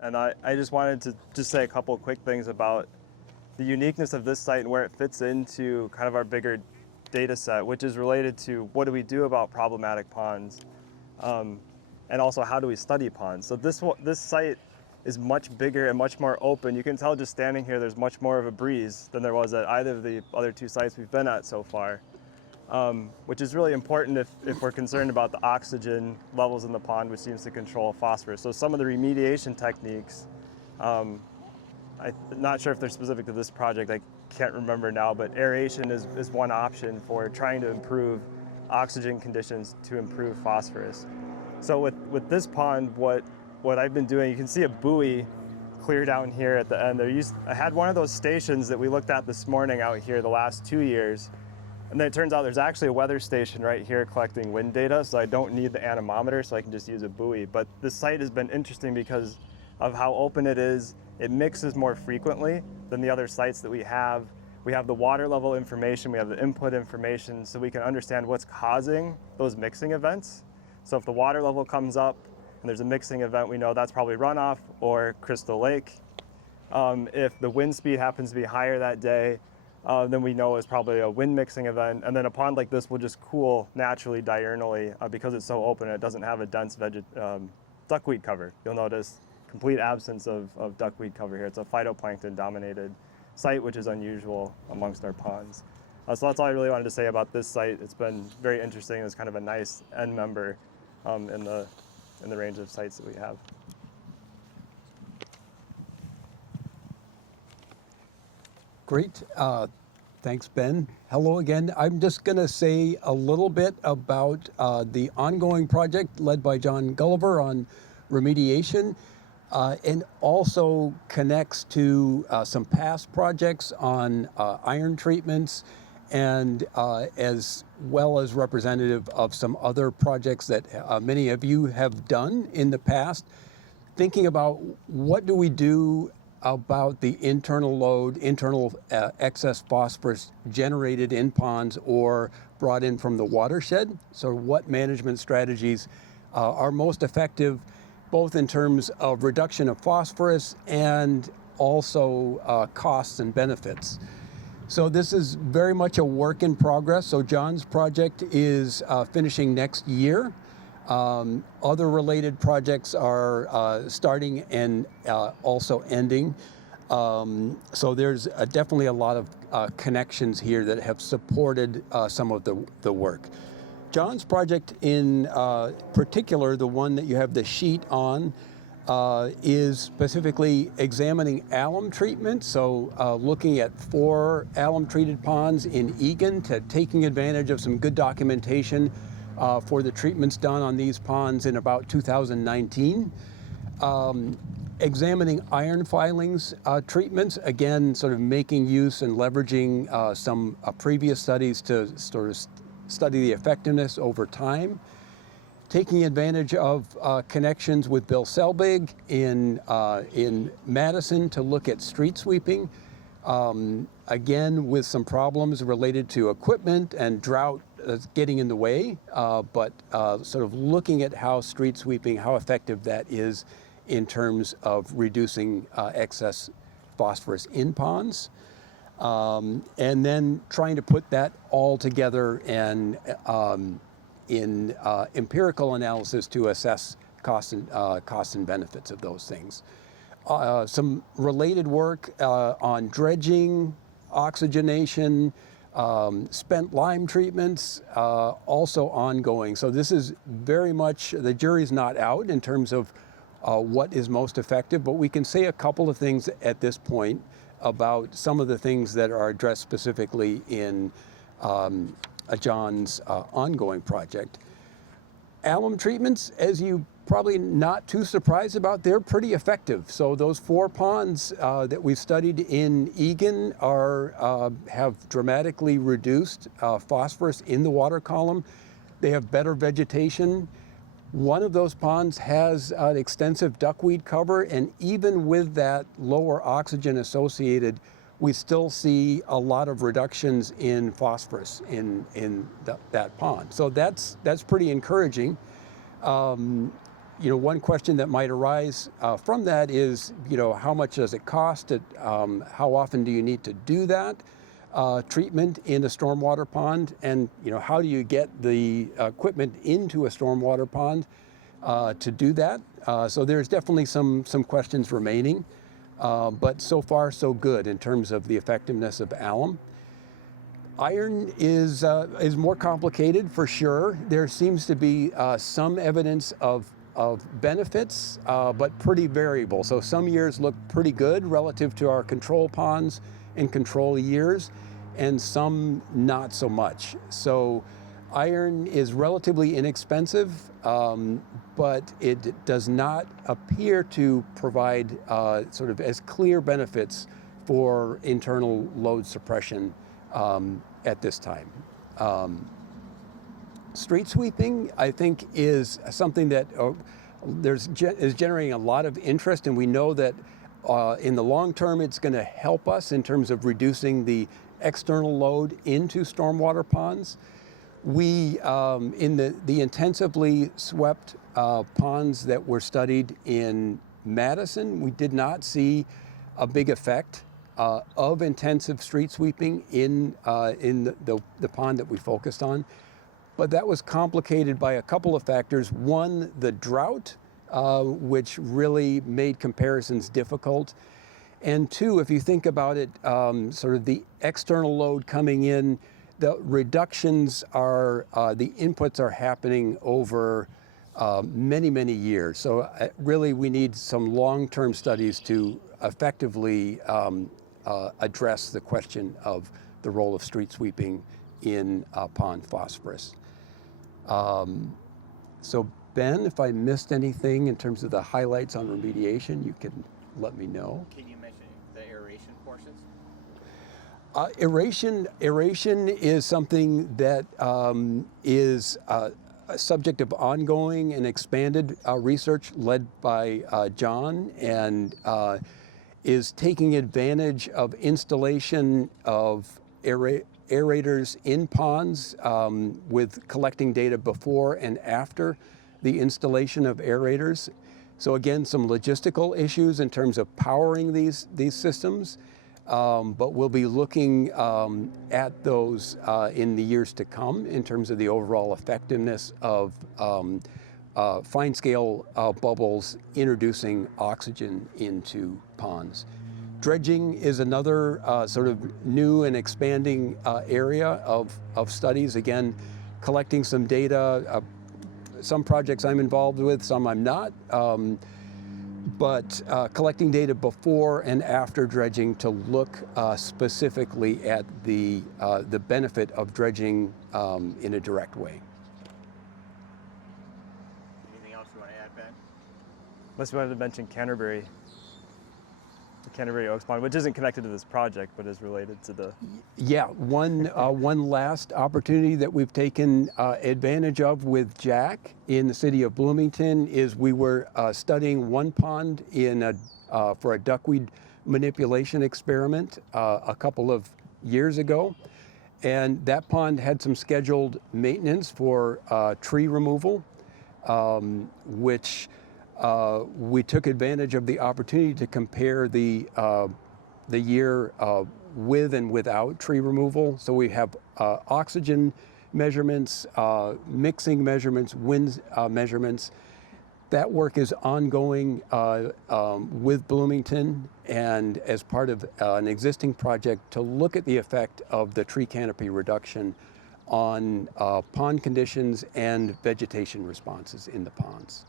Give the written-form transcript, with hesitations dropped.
And I just wanted to just say a couple of quick things about the uniqueness of this site and where it fits into kind of our bigger data set, which is related to what do we do about problematic ponds, and also how do we study ponds. So this site is much bigger and much more open. You can tell just standing here there's much more of a breeze than there was at either of the other two sites we've been at so far, which is really important if we're concerned about the oxygen levels in the pond, which seems to control phosphorus. So some of the remediation techniques, I'm not sure if they're specific to this project, I can't remember now, but aeration is one option for trying to improve oxygen conditions to improve phosphorus. So with this pond, what I've been doing, you can see a buoy clear down here at the end. I had one of those stations that we looked at this morning out here the last 2 years, and then it turns out there's actually a weather station right here collecting wind data, so I don't need the anemometer, so I can just use a buoy. But this site has been interesting because of how open it is. It mixes more frequently than the other sites that we have. We have the water level information, we have the input information, so we can understand what's causing those mixing events. So if the water level comes up and there's a mixing event, we know that's probably runoff or Crystal Lake. If the wind speed happens to be higher that day, then we know it's probably a wind mixing event. And then a pond like this will just cool naturally diurnally because it's so open and it doesn't have a dense duckweed cover. You'll notice complete absence of duckweed cover here. It's a phytoplankton dominated site, which is unusual amongst our ponds. So that's all I really wanted to say about this site. It's been very interesting. It's kind of a nice end member in the range of sites that we have. Great. Thanks, Ben. Hello again. I'm just going to say a little bit about the ongoing project led by John Gulliver on remediation, and also connects to some past projects on iron treatments, and as well as representative of some other projects that many of you have done in the past, thinking about what do we do about the internal load, internal excess phosphorus generated in ponds or brought in from the watershed. So what management strategies are most effective, both in terms of reduction of phosphorus and also costs and benefits. So this is very much a work in progress. So John's project is finishing next year. Other related projects are starting and also ending. So there's definitely a lot of connections here that have supported some of the work. John's project in particular, the one that you have the sheet on, is specifically examining alum treatment. So looking at 4 alum treated ponds in Egan, taking advantage of some good documentation for the treatments done on these ponds in about 2019. Examining iron filings treatments, again, sort of making use and leveraging some previous studies to sort of study the effectiveness over time. Taking advantage of connections with Bill Selbig in Madison to look at street sweeping, again with some problems related to equipment and drought getting in the way, but sort of looking at how street sweeping, how effective that is in terms of reducing excess phosphorus in ponds. And then trying to put that all together and in empirical analysis to assess costs and benefits of those things. Some related work on dredging, oxygenation, spent lime treatments, also ongoing. So this is very much, the jury's not out in terms of what is most effective, but we can say a couple of things at this point about some of the things that are addressed specifically in John's ongoing project. Alum treatments, as you probably not too surprised about, they're pretty effective. So those 4 ponds that we've studied in Egan have dramatically reduced phosphorus in the water column. They have better vegetation. One of those ponds has extensive duckweed cover, and even with that lower oxygen associated, we still see a lot of reductions in phosphorus in that pond. So that's pretty encouraging. one question that might arise from that is, how much does it cost? How often do you need to do that treatment in a stormwater pond? And, how do you get the equipment into a stormwater pond to do that? So there's definitely some questions remaining, but so far so good in terms of the effectiveness of alum. Iron is more complicated for sure. There seems to be some evidence of benefits, but pretty variable. So some years look pretty good relative to our control ponds and control years, and some not so much. So iron is relatively inexpensive, but it does not appear to provide sort of as clear benefits for internal load suppression at this time. Street sweeping, I think, is something that is generating a lot of interest, and we know that in the long term it's going to help us in terms of reducing the external load into stormwater ponds. We, in the intensively swept ponds that were studied in Madison, we did not see a big effect of intensive street sweeping in the pond that we focused on. But that was complicated by a couple of factors. One, the drought, which really made comparisons difficult. And two, if you think about it, sort of the external load coming in, the reductions are, the inputs are happening over many, many years. So really we need some long-term studies to effectively address the question of the role of street sweeping in pond phosphorus. So Ben, if I missed anything in terms of the highlights on remediation, you can let me know. Can you mention the aeration portions? Aeration is something that is a subject of ongoing and expanded research led by John, and is taking advantage of installation of aerators in ponds with collecting data before and after the installation of aerators. So again, some logistical issues in terms of powering these systems, but we'll be looking at those in the years to come in terms of the overall effectiveness of fine-scale bubbles introducing oxygen into ponds. Dredging is another sort of new and expanding area of studies. Again, collecting some data. Some projects I'm involved with, some I'm not. But collecting data before and after dredging to look specifically at the benefit of dredging in a direct way. Anything else you want to add, Ben? Unless we wanted to mention Canterbury, the Canterbury Oaks Pond, which isn't connected to this project, but is related to the... Yeah, one last opportunity that we've taken advantage of with Jacques in the city of Bloomington is we were studying one pond for a duckweed manipulation experiment a couple of years ago. And that pond had some scheduled maintenance for tree removal, which we took advantage of the opportunity to compare the year with and without tree removal. So we have oxygen measurements, mixing measurements, wind measurements. That work is ongoing with Bloomington and as part of an existing project to look at the effect of the tree canopy reduction on pond conditions and vegetation responses in the ponds.